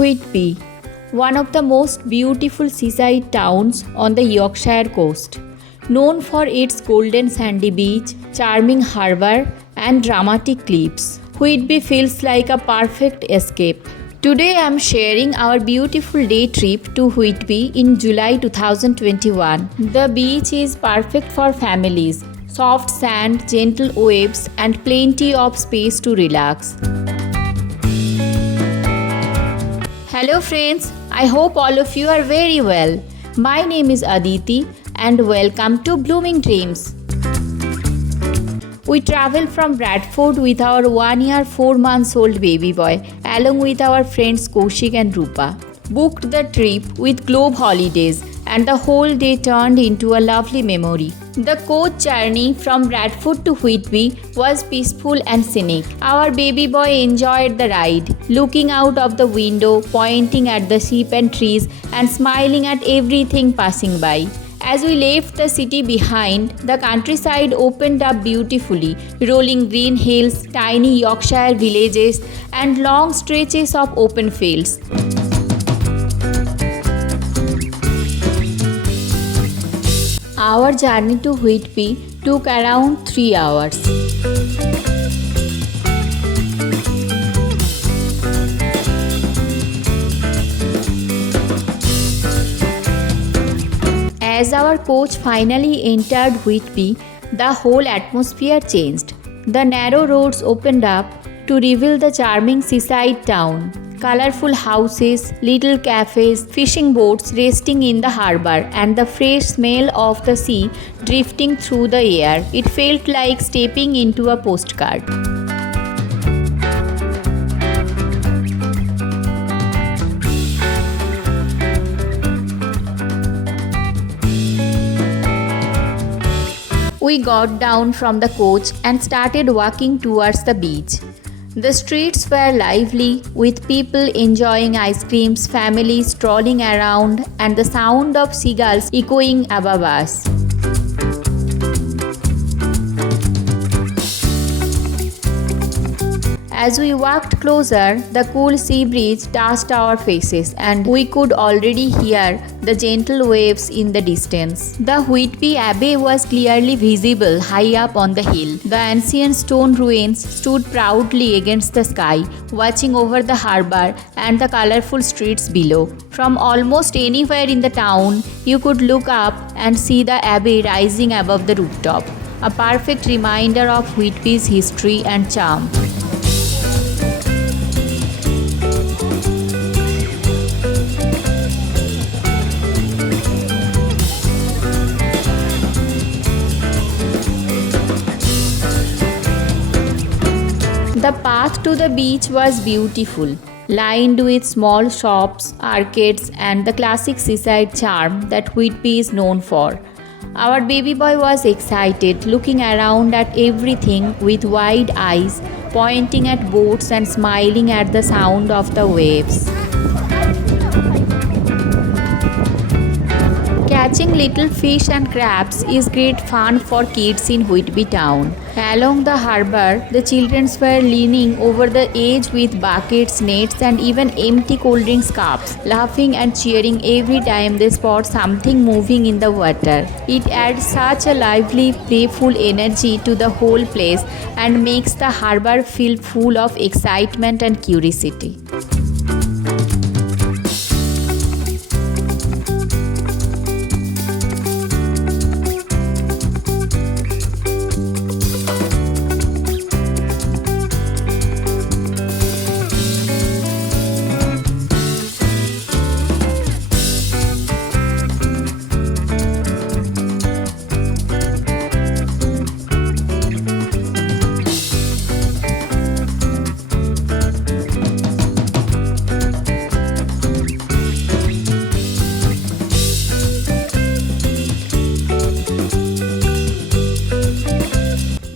Whitby, one of the most beautiful seaside towns on the Yorkshire coast. Known for its golden sandy beach, charming harbour, and dramatic cliffs, Whitby feels like a perfect escape. Today I am sharing our beautiful day trip to Whitby in July 2021. The beach is perfect for families. Soft sand, gentle waves, and plenty of space to relax. Hello friends, I hope all of you are very well. My name is Aditi and welcome to Blooming Dreams. We traveled from Bradford with our 1 year 4 months old baby boy along with our friends Kaushik and Rupa. Booked the trip with Globe Holidays and the whole day turned into a lovely memory. The coach journey from Bradford to Whitby was peaceful and scenic. Our baby boy enjoyed the ride, looking out of the window, pointing at the sheep and trees, and smiling at everything passing by. As we left the city behind, the countryside opened up beautifully, rolling green hills, tiny Yorkshire villages, and long stretches of open fields. Our journey to Whitby took around 3 hours. As our coach finally entered Whitby, the whole atmosphere changed. The narrow roads opened up to reveal the charming seaside town. Colorful houses, little cafes, fishing boats resting in the harbour, and the fresh smell of the sea drifting through the air. It felt like stepping into a postcard. We got down from the coach and started walking towards the beach. The streets were lively, with people enjoying ice creams, families strolling around, and the sound of seagulls echoing above us. As we walked closer, the cool sea breeze touched our faces, and we could already hear the gentle waves in the distance. The WhitbyAbbey was clearly visible high up on the hill. The ancient stone ruins stood proudly against the sky, watching over the harbour and the colourful streets below. From almost anywhere in the town, you could look up and see the abbey rising above the rooftop, a perfect reminder of Whitby's history and charm. The path to the beach was beautiful, lined with small shops, arcades, and the classic seaside charm that Whitby is known for. Our baby boy was excited, looking around at everything with wide eyes, pointing at boats and smiling at the sound of the waves. Catching little fish and crabs is great fun for kids in Whitby town. Along the harbour, the children were leaning over the edge with buckets, nets, and even empty cold drinks cups, laughing and cheering every time they spot something moving in the water. It adds such a lively, playful energy to the whole place and makes the harbour feel full of excitement and curiosity.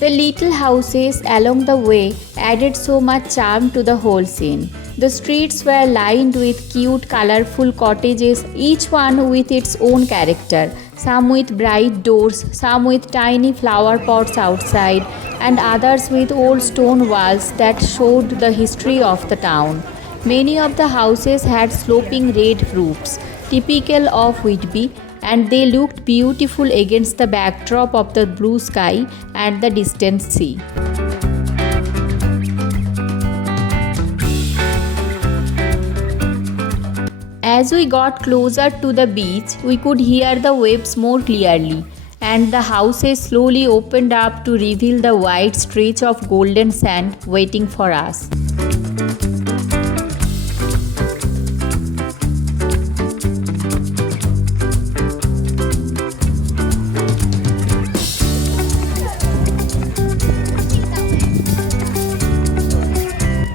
The little houses along the way added so much charm to the whole scene. The streets were lined with cute, colorful cottages, each one with its own character. Some with bright doors, some with tiny flower pots outside, and others with old stone walls that showed the history of the town. Many of the houses had sloping red roofs, typical of Whitby, and they looked beautiful against the backdrop of the blue sky and the distant sea. As we got closer to the beach, we could hear the waves more clearly, and the houses slowly opened up to reveal the wide stretch of golden sand waiting for us.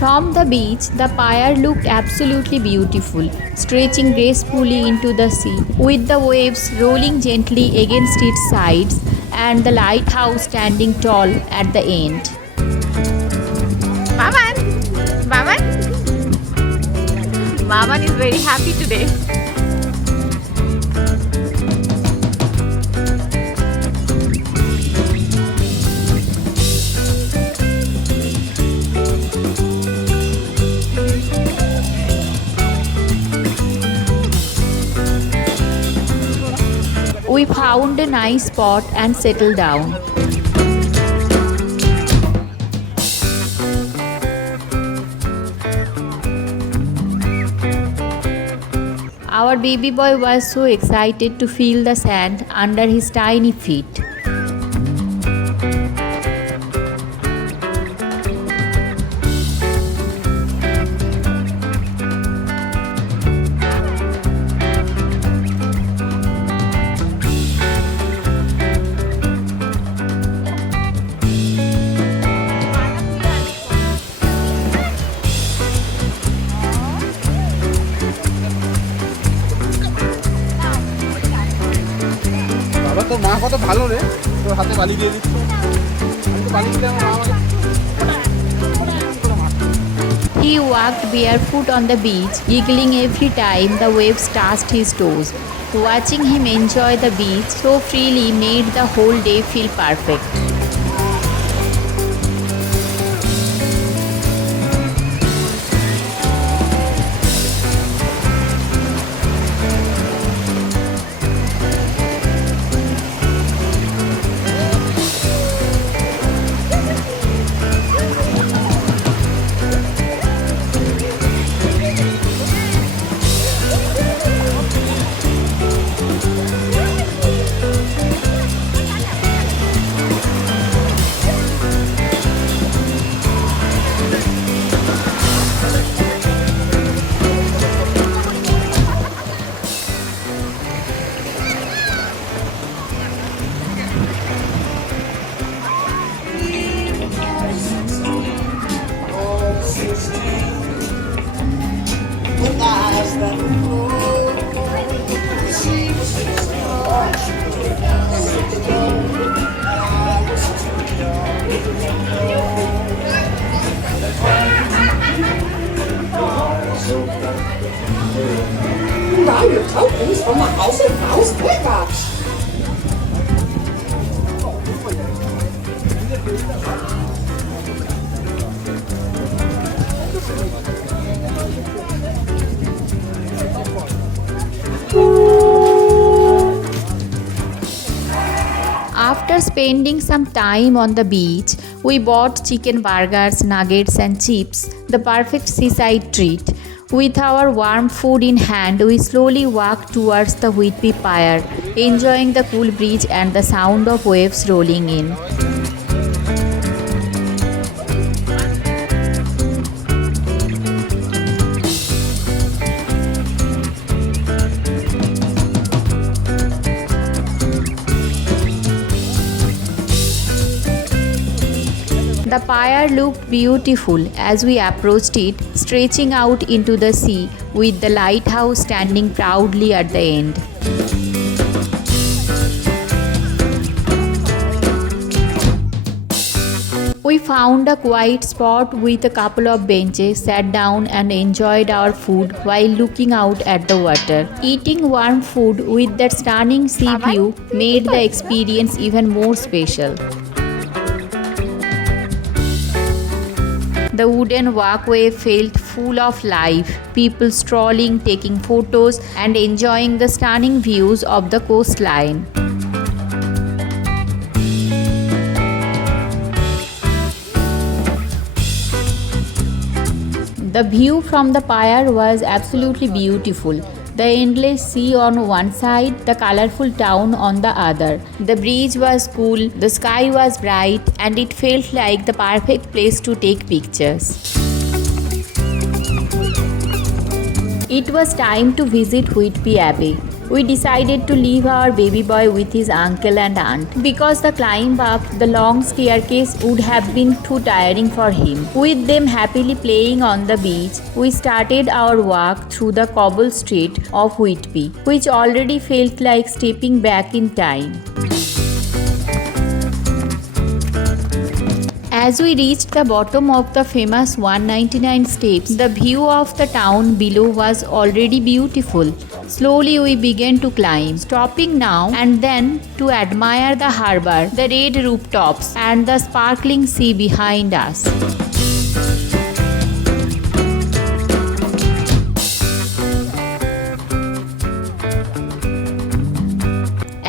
From the beach, the pier looked absolutely beautiful, stretching gracefully into the sea, with the waves rolling gently against its sides and the lighthouse standing tall at the end. Maman is very happy today. We found a nice spot and settled down. Our baby boy was so excited to feel the sand under his tiny feet. তোর মা কত ভালো রে, তোর হাতে বালি দিয়ে দিচ্ছ। আমি তো বালি দিলে আমার মা আমাকে। He walked barefoot on the beach, giggling every time the waves touched his toes. Watching him enjoy the beach so freely made the whole day feel perfect. Wow, your tokens from my house and house pickups. After spending some time on the beach, we bought chicken burgers, nuggets, and chips, the perfect seaside treat. With our warm food in hand, we slowly walked towards the Whitby pier, enjoying the cool breeze and the sound of waves rolling in. The pier looked beautiful as we approached it, stretching out into the sea with the lighthouse standing proudly at the end. We found a quiet spot with a couple of benches, sat down and enjoyed our food while looking out at the water. Eating warm food with that stunning sea view made the experience even more special. The wooden walkway felt full of life, people strolling, taking photos, and enjoying the stunning views of the coastline. The view from the pier was absolutely beautiful. The endless sea on one side, the colorful town on the other. The breeze was cool, the sky was bright, and it felt like the perfect place to take pictures. It was time to visit WhitbyAbbey. We decided to leave our baby boy with his uncle and aunt because the climb up the long staircase would have been too tiring for him. With them happily playing on the beach, we started our walk through the cobble street of Whitby, which already felt like stepping back in time. As we reached the bottom of the famous 199 steps, the view of the town below was already beautiful. Slowly we began to climb, stopping now and then to admire the harbour, the red rooftops, and the sparkling sea behind us.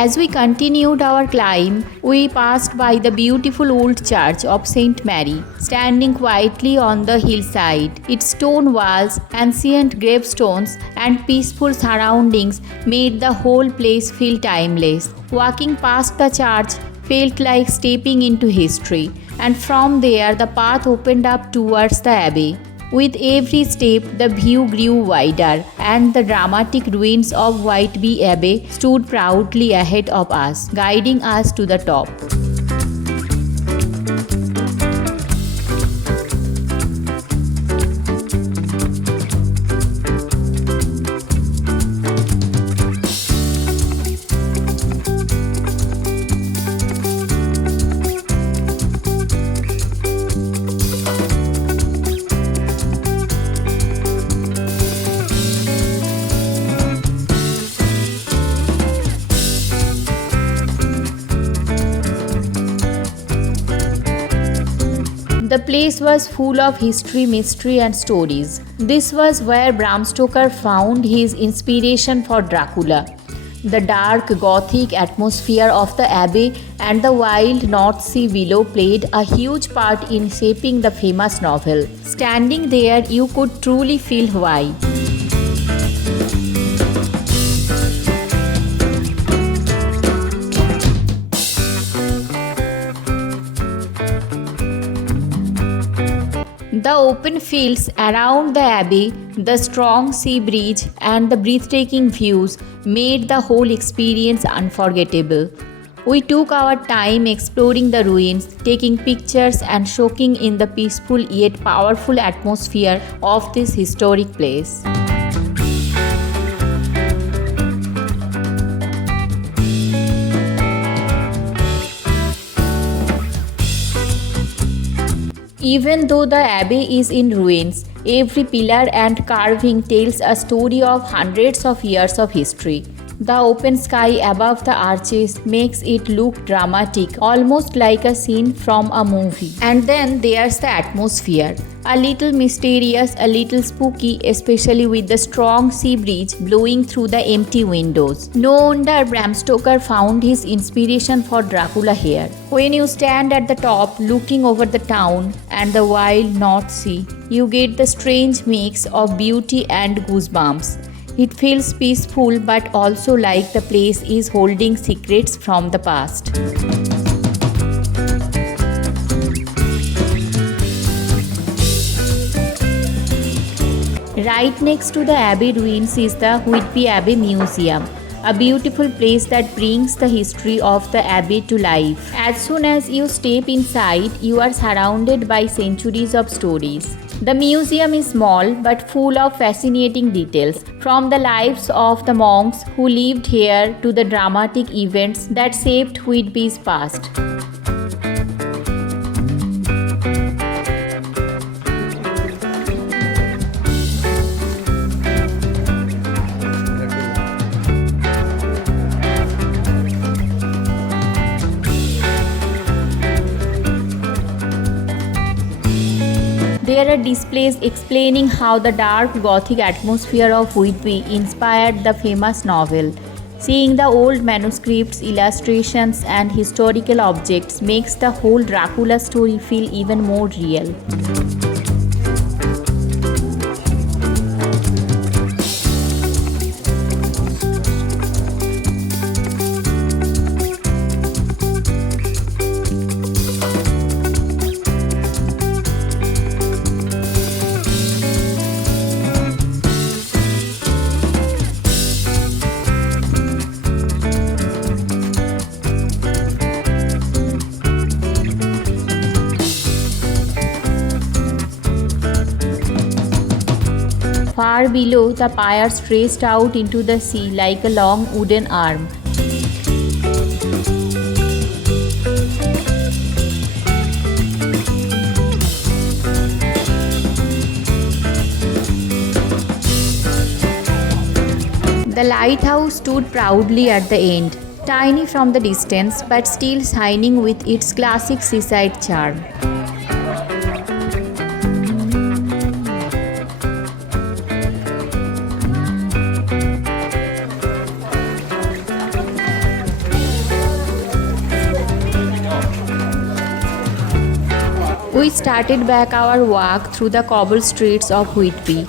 As we continued our climb, we passed by the beautiful old church of St. Mary, standing quietly on the hillside. Its stone walls, ancient gravestones, and peaceful surroundings made the whole place feel timeless. Walking past the church felt like stepping into history, and from there the path opened up towards the abbey. With every step, the view grew wider, and the dramatic ruins of WhitbyAbbey stood proudly ahead of us, guiding us to the top. The place was full of history, mystery, and stories. This was where Bram Stoker found his inspiration for Dracula. The dark Gothic atmosphere of the abbey and the wild North Sea willow played a huge part in shaping the famous novel. Standing there, you could truly feel why. The open fields around the abbey, the strong sea breeze, and the breathtaking views made the whole experience unforgettable. We took our time exploring the ruins, taking pictures and soaking in the peaceful yet powerful atmosphere of this historic place. Even though the abbey is in ruins, every pillar and carving tells a story of hundreds of years of history. The open sky above the arches makes it look dramatic, almost like a scene from a movie. And then there's the atmosphere. A little mysterious, a little spooky, especially with the strong sea breeze blowing through the empty windows. No wonder Bram Stoker found his inspiration for Dracula here. When you stand at the top looking over the town and the wild North Sea, you get the strange mix of beauty and goosebumps. It feels peaceful but also like the place is holding secrets from the past. Right next to the abbey ruins is the WhitbyAbbey Museum, a beautiful place that brings the history of the abbey to life. As soon as you step inside, you are surrounded by centuries of stories. The museum is small but full of fascinating details, from the lives of the monks who lived here to the dramatic events that shaped Whitby's past. There are displays explaining how the dark Gothic atmosphere of Whitby inspired the famous novel. Seeing the old manuscripts, illustrations, and historical objects makes the whole Dracula story feel even more real. Far below, the pier stretched out into the sea like a long wooden arm. The lighthouse stood proudly at the end, tiny from the distance but still shining with its classic seaside charm. We started back our walk through the cobble streets of Whitby.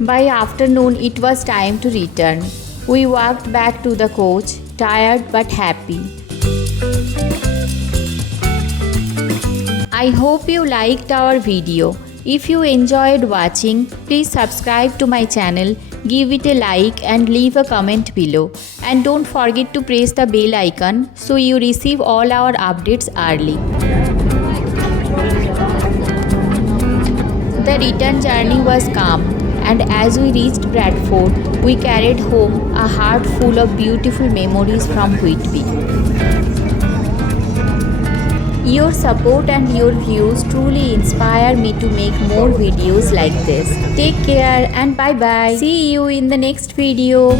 By afternoon, it was time to return. We walked back to the coach, tired but happy. I hope you liked our video. If you enjoyed watching, please subscribe to my channel, give it a like and leave a comment below. And don't forget to press the bell icon so you receive all our updates early. The return journey was calm. And as we reached Bradford, we carried home a heart full of beautiful memories from Whitby. Your support and your views truly inspire me to make more videos like this. Take care and bye bye. See you in the next video.